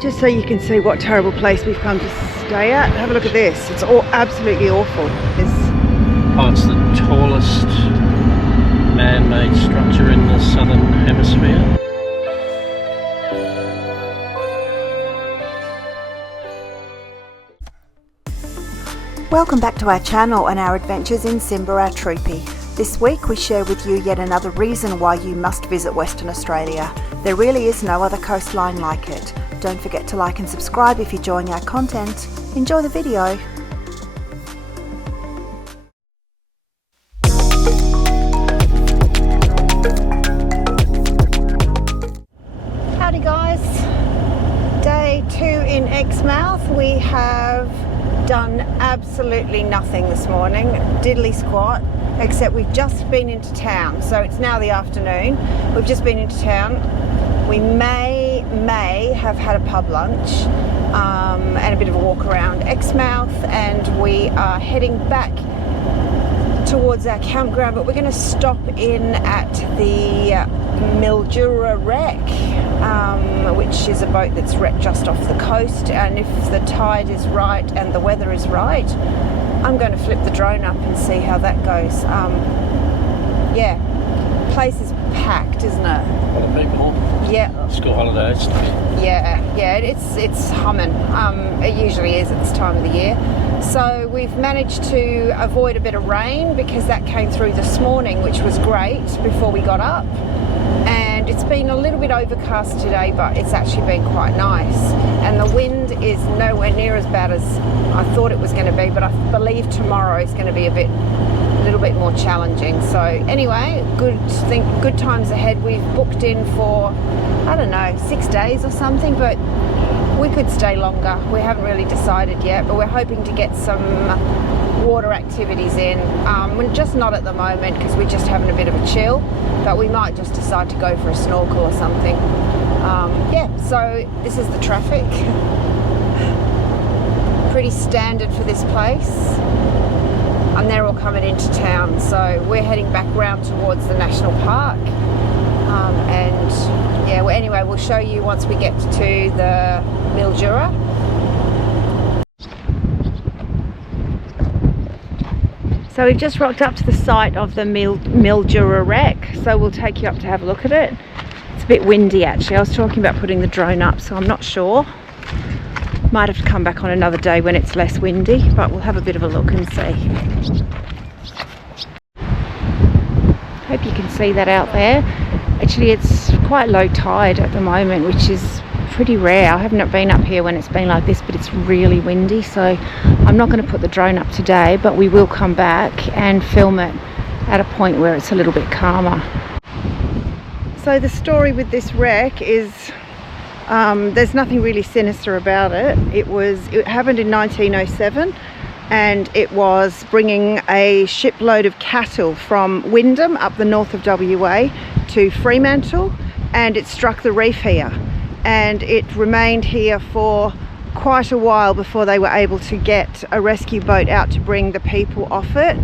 Just so you can see what terrible place we've come to stay at. Have a look at this. It's all absolutely awful. Oh, it's the tallest man-made structure in the southern hemisphere. Welcome back to our channel and our adventures in Mildura Troopy. This week we share with you yet another reason why you must visit Western Australia. There really is no other coastline like it. Don't forget to like and subscribe if you're enjoying our content. Enjoy the video. Howdy guys. Day 2 in Exmouth. We have done absolutely nothing this morning, diddly squat, except we've just been into town. So it's now the afternoon. We've just been into town. We may have had a pub lunch and a bit of a walk around Exmouth, and we are heading back towards our campground, but we're going to stop in at the Mildura Wreck, which is a boat that's wrecked just off the coast, and if the tide is right and the weather is right, I'm going to flip the drone up and see how that goes. Yeah, place is packed, isn't it? A lot of people. Yeah. School holiday stuff. Yeah, it's humming. It usually is at this time of the year. So we've managed to avoid a bit of rain because that came through this morning, which was great before we got up. And it's been a little bit overcast today, but it's actually been quite nice. And the wind is nowhere near as bad as I thought it was going to be, but I believe tomorrow is going to be a little bit more challenging. So anyway, good times ahead. We've booked in for, I don't know, 6 days or something, but we could stay longer. We haven't really decided yet, but we're hoping to get some water activities in. We're just not at the moment because we're just having a bit of a chill, but we might just decide to go for a snorkel or something. Yeah, so this is the traffic. Pretty standard for this place. And they're all coming into town, so we're heading back round towards the national park. And yeah, well, anyway, we'll show you once we get to the Mildura. So we've just rocked up to the site of the Mildura Wreck, so we'll take you up to have a look at it. It's a bit windy actually. I was talking about putting the drone up, so I'm not sure. Might have to come back on another day when it's less windy, but we'll have a bit of a look and see. Hope you can see that out there. Actually, it's quite low tide at the moment, which is pretty rare. I haven't been up here when it's been like this, but it's really windy, so I'm not going to put the drone up today, but we will come back and film it at a point where it's a little bit calmer. So the story with this wreck is there's nothing really sinister about it. It happened in 1907, and it was bringing a shipload of cattle from Wyndham up the north of WA to Fremantle, and it struck the reef here, and it remained here for quite a while before they were able to get a rescue boat out to bring the people off it,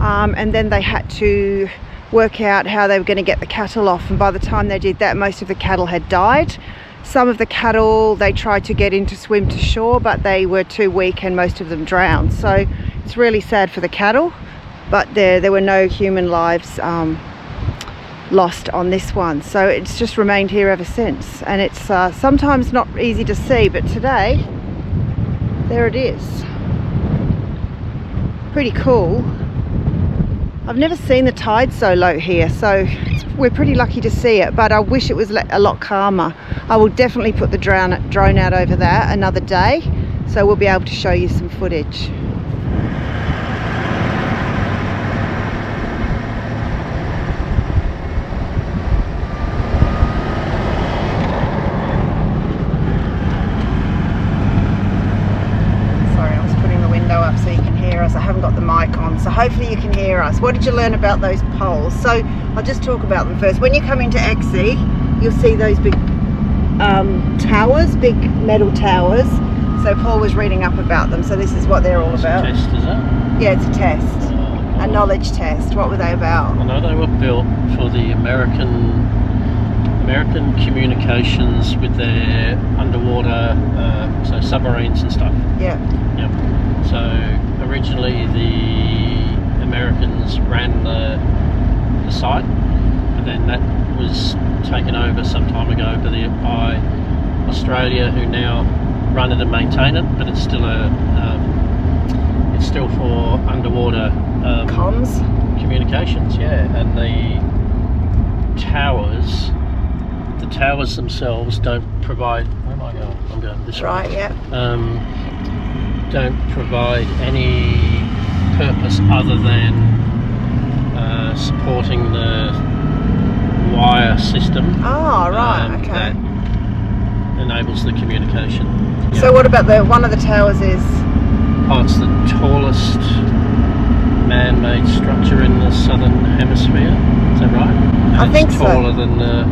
and then they had to work out how they were going to get the cattle off, and by the time they did that, most of the cattle had died. Some of the cattle they tried to get in to swim to shore, but they were too weak and most of them drowned. So it's really sad for the cattle, but there were no human lives lost on this one. So it's just remained here ever since, and it's sometimes not easy to see, but today there it is. Pretty cool. I've never seen the tide so low here, so we're pretty lucky to see it, but I wish it was a lot calmer. I will definitely put the drone out over that another day, so we'll be able to show you some footage. Up so you can hear us. I haven't got the mic on, so hopefully you can hear us. What did you learn about those poles? So I'll just talk about them first. When you come into Exie, you'll see those big towers, big metal towers. So Paul was reading up about them, so this is what they're all about. It's a test, is it? Yeah, it's a test. A knowledge test. What were they about? I know they were built for the American communications with their underwater submarines and stuff. Yeah. Yep. So originally the Americans ran the site, but then that was taken over some time ago by Australia, who now run it and maintain it. But it's still for underwater Comms. communications. Yeah, and the towers themselves don't provide. Where am I going? I'm going this way. Right. Yeah. Don't provide any purpose other than supporting the wire system. Oh, right. Okay. That enables the communication. So what about one of the towers is? Oh, it's the tallest man-made structure in the southern hemisphere. Is that right? And I think so. It's taller than the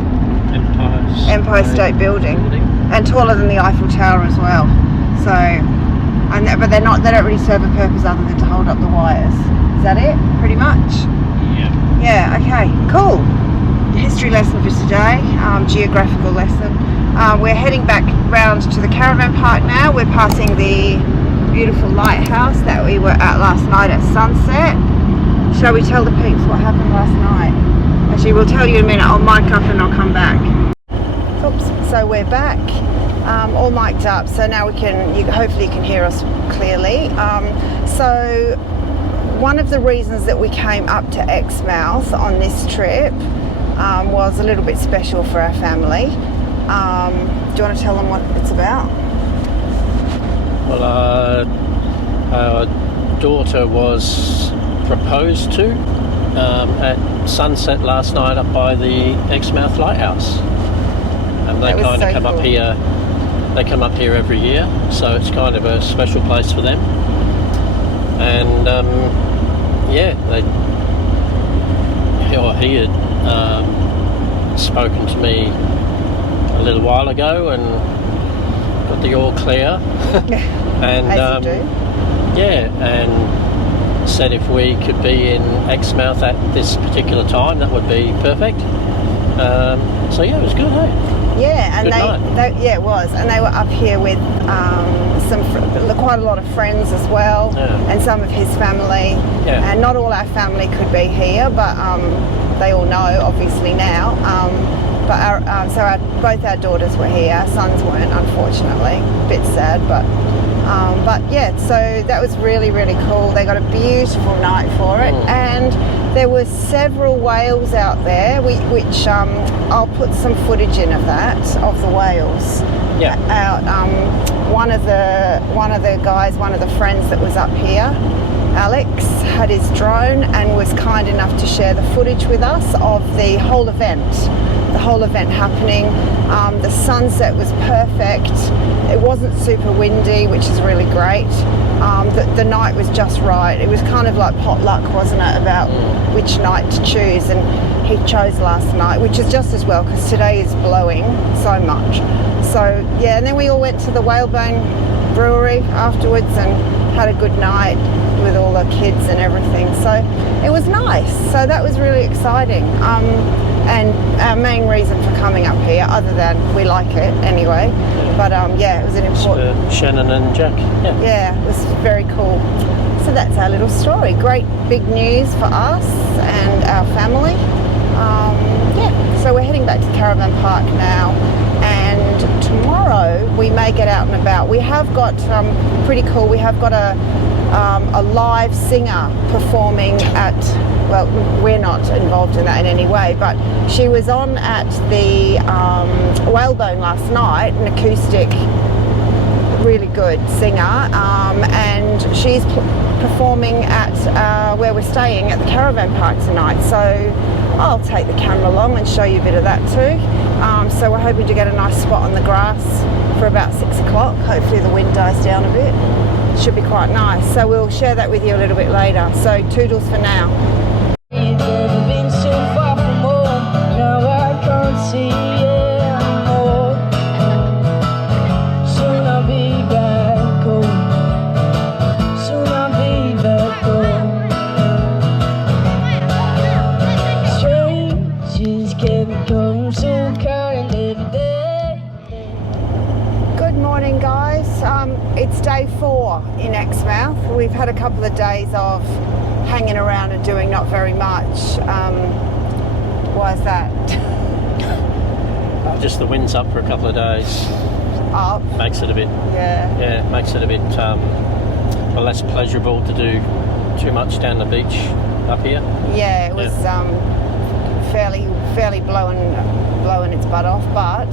Empire State Building, and taller than the Eiffel Tower as well. So, but they don't really serve a purpose other than to hold up the wires. Is that it? Pretty much. Yeah. Yeah. Okay. Cool. History lesson for today. Geographical lesson. We're heading back round to the caravan park now. We're passing the beautiful lighthouse that we were at last night at sunset. Shall we tell the peeps what happened last night? Actually, we'll tell you in a minute. I'll mic up and I'll come back. Oops. So we're back, all mic'd up. So now hopefully you can hear us clearly. So one of the reasons that we came up to Exmouth on this trip was a little bit special for our family. Do you want to tell them what it's about? Well, our daughter was proposed to at sunset last night up by the Exmouth Lighthouse, and they kind of come up here. They come up here every year, so it's kind of a special place for them. And he had spoken to me a little while ago and got the all clear. And as you do. and said if we could be in Exmouth at this particular time, that would be perfect. So yeah, it was good, hey? Yeah, and it was, and they were up here with quite a lot of friends as well, and some of his family. Yeah. And not all our family could be here, but they all know obviously now. Both our daughters were here. Our sons weren't, unfortunately. A bit sad, but yeah. So that was really, really cool. They got a beautiful night for it, and there were several whales out there, which I'll put some footage in of the whales. Yeah. Out. One of the friends that was up here, Alex, had his drone and was kind enough to share the footage with us of the whole event. The whole event happening. The sunset was perfect. It wasn't super windy, which is really great. The night was just right. It was kind of like potluck, wasn't it, about which night to choose, and he chose last night, which is just as well because today is blowing so much. So yeah, and then we all went to the Whalebone Brewery afterwards and had a good night with all the kids and everything. So it was nice. So that was really exciting. And our main reason for coming up here, other than we like it anyway, but it was an important... Shannon and Jack, Yeah, it was very cool. So that's our little story. Great big news for us and our family. So we're heading back to the caravan park now, and tomorrow we may get out and about. We have got, pretty cool, we have got a live singer performing at, well, we're not involved in that in any way, but she was on at the Whalebone last night, an acoustic, really good singer, and she's performing at where we're staying at the caravan park tonight. So I'll take the camera along and show you a bit of that too. So we're hoping to get a nice spot on the grass for about 6 o'clock. Hopefully the wind dies down a bit. Should be quite nice. So we'll share that with you a little bit later. So toodles for now. morning, guys. It's day 4 in Exmouth. We've had a couple of days of hanging around and doing not very much. Why is that? Just the wind's up for a couple of days. Up. Makes it a bit. Yeah. Makes it a bit less pleasurable to do too much down the beach up here. Yeah, it was fairly blowing its butt off, but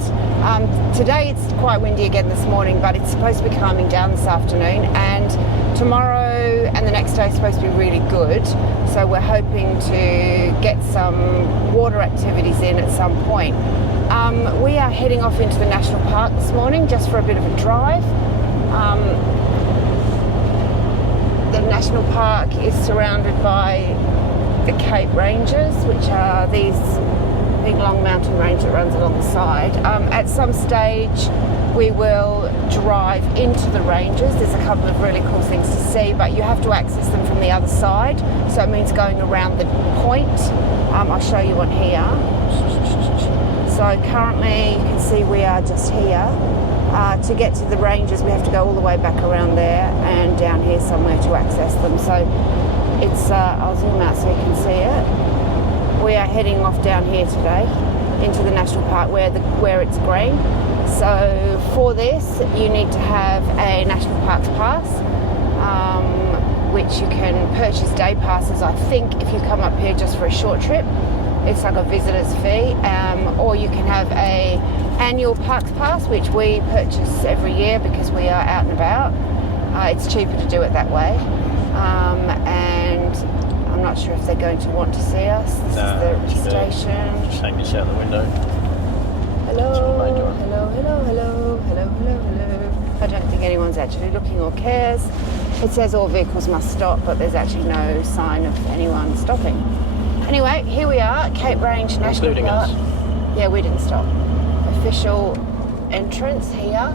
today it's quite windy again this morning, but it's supposed to be calming down this afternoon, and tomorrow and the next day is supposed to be really good, so we're hoping to get some water activities in at some point. We are heading off into the national park this morning just for a bit of a drive. The national park is surrounded by the Cape Ranges, which are these big long mountain range that runs along the side. At some stage we will drive into the ranges. There's a couple of really cool things to see, but you have to access them from the other side, so it means going around the point. I'll show you one here. So currently you can see we are just here. To get to the ranges we have to go all the way back around there and down here somewhere to access them. So it's, I'll zoom out so you can see it. We are heading off down here today into the national park where it's green. So for this you need to have a national parks pass, which you can purchase day passes, I think, if you come up here just for a short trip. It's like a visitor's fee, or you can have a annual parks pass, which we purchase every year because we are out and about. It's cheaper to do it that way, and I'm not sure if they're going to want to see us. This is the station. Just hang this out the window. Hello. I don't think anyone's actually looking or cares. It says all vehicles must stop, but there's actually no sign of anyone stopping. Anyway, here we are at Cape Range National Park. Yeah, we didn't stop. Official entrance here.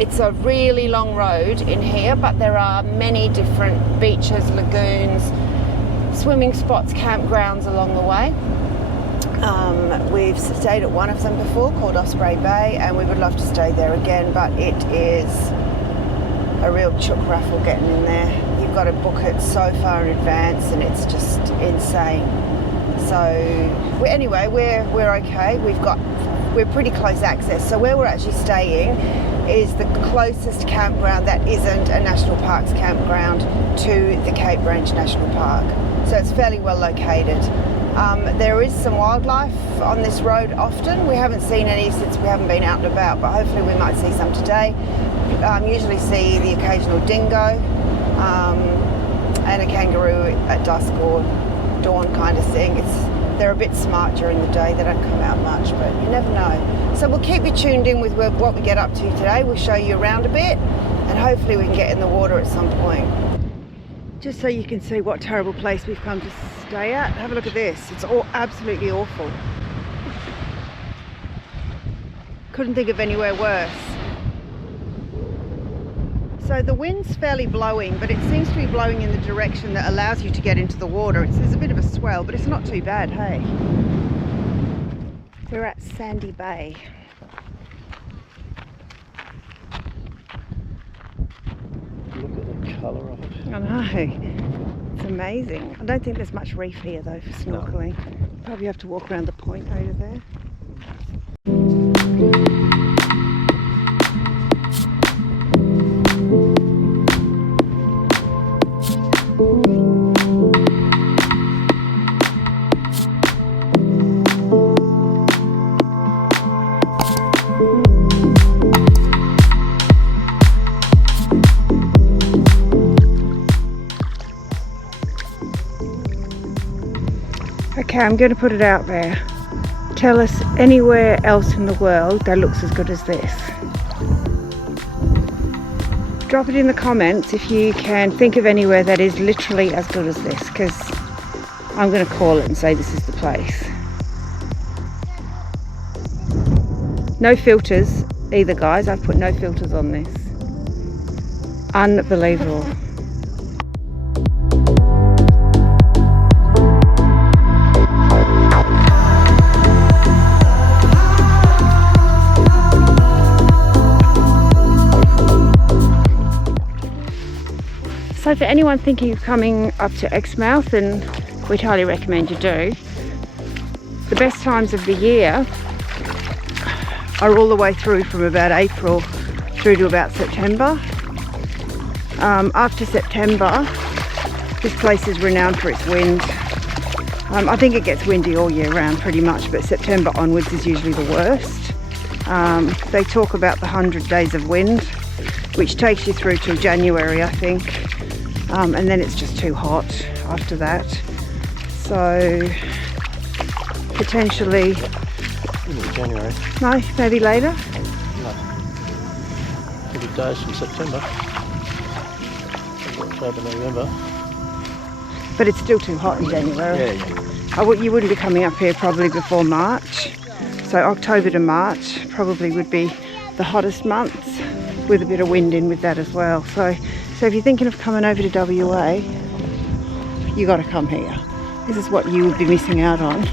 It's a really long road in here, but there are many different beaches, lagoons, swimming spots, campgrounds along the way. We've stayed at one of them before, called Osprey Bay, and we would love to stay there again, but it is a real chook raffle getting in there. You've got to book it so far in advance, and it's just insane. So anyway, we're okay. We're pretty close access. So where we're actually staying is the closest campground that isn't a national parks campground to the Cape Range National Park. So it's fairly well located. There is some wildlife on this road often. We haven't seen any since we haven't been out and about, but hopefully we might see some today. Usually see the occasional dingo and a kangaroo at dusk or dawn kind of thing. They're a bit smart during the day. They don't come out much, but you never know. So we'll keep you tuned in with what we get up to today. We'll show you around a bit, and hopefully we can get in the water at some point. Just so you can see what terrible place we've come to stay at. Have a look at this. It's all absolutely awful. Couldn't think of anywhere worse. So the wind's fairly blowing, but it seems to be blowing in the direction that allows you to get into the water. There's a bit of a swell, but it's not too bad, hey? We're at Sandy Bay. Look at the colour of it. I know. It's amazing. I don't think there's much reef here though for snorkelling. No. Probably have to walk around the point over there. Okay, I'm going to put it out there. Tell us anywhere else in the world that looks as good as this. Drop it in the comments if you can think of anywhere that is literally as good as this, because I'm going to call it and say this is the place. No filters either, guys. I've put no filters on this. Unbelievable. So for anyone thinking of coming up to Exmouth, and we'd highly recommend you do, the best times of the year are all the way through from about April through to about September. After September, this place is renowned for its wind. I think it gets windy all year round pretty much, but September onwards is usually the worst. They talk about the 100 days of wind, which takes you through till January, I think. And then it's just too hot after that. So potentially January. No, maybe later. No. 100 days from September. October, November. But it's still too hot in January. Yeah. You wouldn't be coming up here probably before March. So October to March probably would be the hottest months, with a bit of wind in with that as well. So if you're thinking of coming over to WA, you got to come here. This is what you would be missing out on.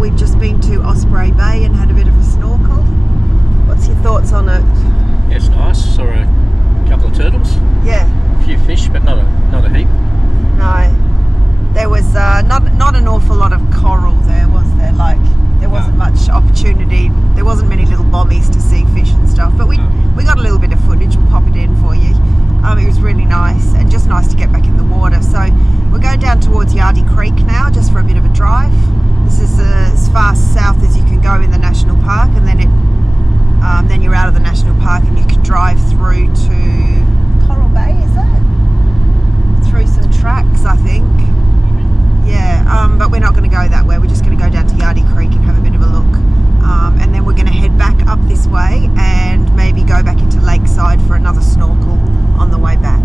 We've just been to Osprey Bay and had a bit of a snorkel. What's your thoughts on it? Yeah, it's nice. Saw a couple of turtles. Yeah. A few fish, but not a heap. No. There was not an awful lot of coral there, was there? Like, there wasn't much opportunity. There wasn't many little bobbies to see fish and stuff. But we got a little bit of footage. We'll pop it in for you. It was really nice, and just nice to get back in the water. So we're going down towards Yardie Creek now, just for a bit of a drive. This is as far south as you can go in the national park, and then you're out of the national park and you can drive through to Coral Bay, is it? Through some tracks, I think. Yeah, but we're not going to go that way. We're just going to go down to Yardie Creek and have a bit of a look. And then we're going to head back up this way and maybe go back into Lakeside for another snorkel on the way back.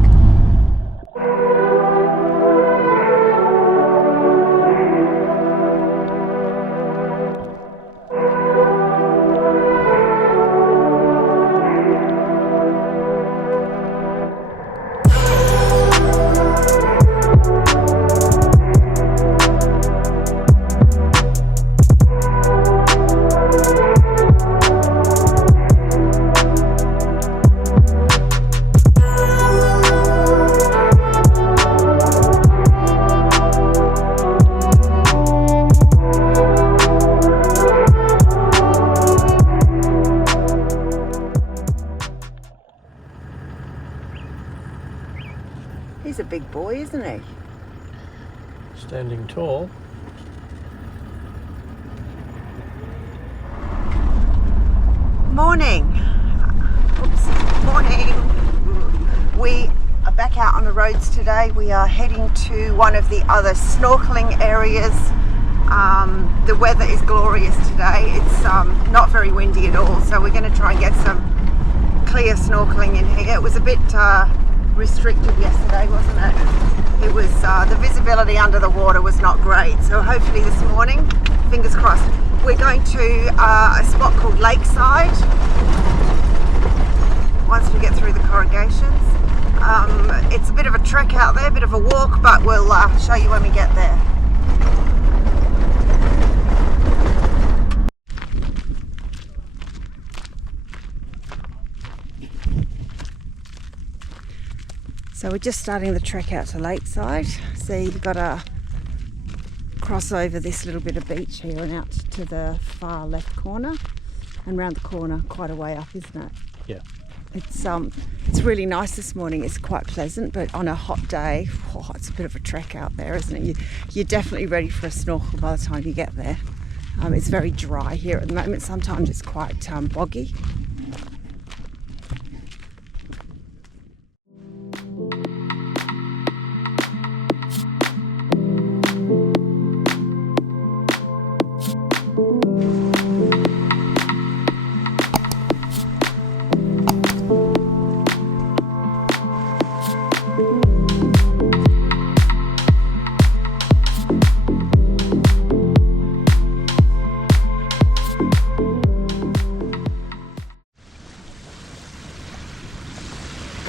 He's a big boy, isn't he? Standing tall. Morning. Oops. Morning. We are back out on the roads today. We are heading to one of the other snorkeling areas. The weather is glorious today. It's not very windy at all, so we're going to try and get some clear snorkeling in here. It was a bit restricted yesterday, wasn't it? It was the visibility under the water was not great, so hopefully this morning, fingers crossed. We're going to a spot called Lakeside once we get through the corrugations. It's a bit of a trek out there, a bit of a walk, but we'll show you when we get there. So we're just starting the trek out to Lakeside. See, you've got to cross over this little bit of beach here and out to the far left corner and round the corner, quite a way up, isn't it? Yeah. It's really nice this morning. It's quite pleasant, but on a hot day, it's a bit of a trek out there, isn't it? You're definitely ready for a snorkel by the time you get there. It's very dry here at the moment. Sometimes it's quite boggy.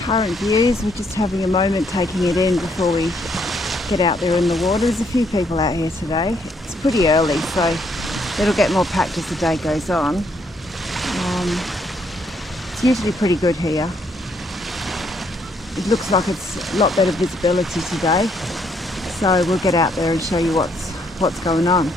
Current views, we're just having a moment taking it in before we get out there in the water. There's a few people out here today. It's pretty early, so it'll get more packed as the day goes on. It's usually pretty good here. It looks like it's a lot better visibility today, so we'll get out there and show you what's going on.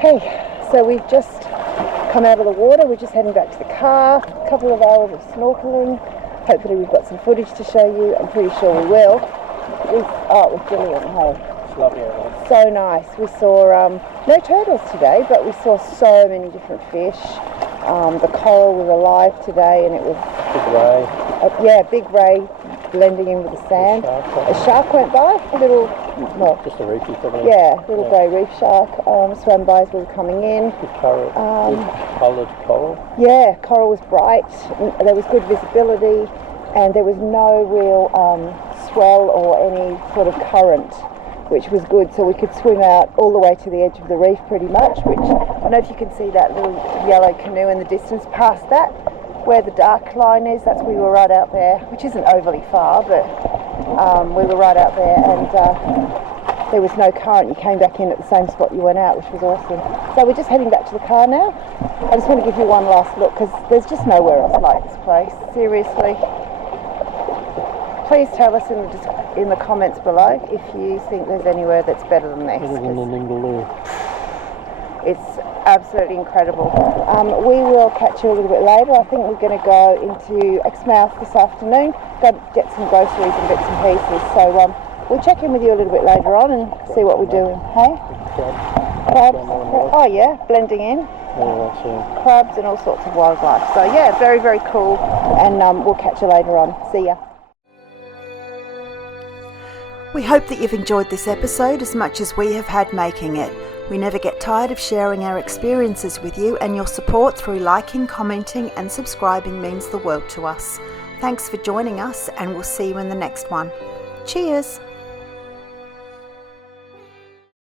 Hey, so we've just come out of the water. We're just heading back to the car. A couple of hours of snorkeling. Hopefully we've got some footage to show you. I'm pretty sure we will. It was brilliant, hey. It's lovely out there. So nice. We saw no turtles today, but we saw so many different fish. The coral was alive today, and it was Big ray. big ray blending in with the sand. A shark went by, Just a reefy for them. little grey reef shark swam by as we were coming in. Good coloured coral. Yeah, coral was bright. There was good visibility, and there was no real swell or any sort of current, which was good, so we could swim out all the way to the edge of the reef pretty much, which I don't know if you can see that little yellow canoe in the distance past that, where the dark line is. That's we were right out there, which isn't overly far, but we were right out there, and there was no current. You came back in at the same spot you went out, which was awesome. So we're just heading back to the car now. I just want to give you one last look, because there's just nowhere else like this place, seriously. Please tell us in the comments below if you think there's anywhere that's better than this. Better than the Ningaloo. It's absolutely incredible. We will catch you a little bit later. I think we're going to go into Exmouth this afternoon, go get some groceries and bits and pieces. So we'll check in with you a little bit later on and see what we're doing. Hey? Crabs. Oh yeah, blending in. Crabs and all sorts of wildlife. So yeah, very, very cool. And we'll catch you later on. See ya. We hope that you've enjoyed this episode as much as we have had making it. We never get tired of sharing our experiences with you, and your support through liking, commenting and subscribing means the world to us. Thanks for joining us, and we'll see you in the next one. Cheers!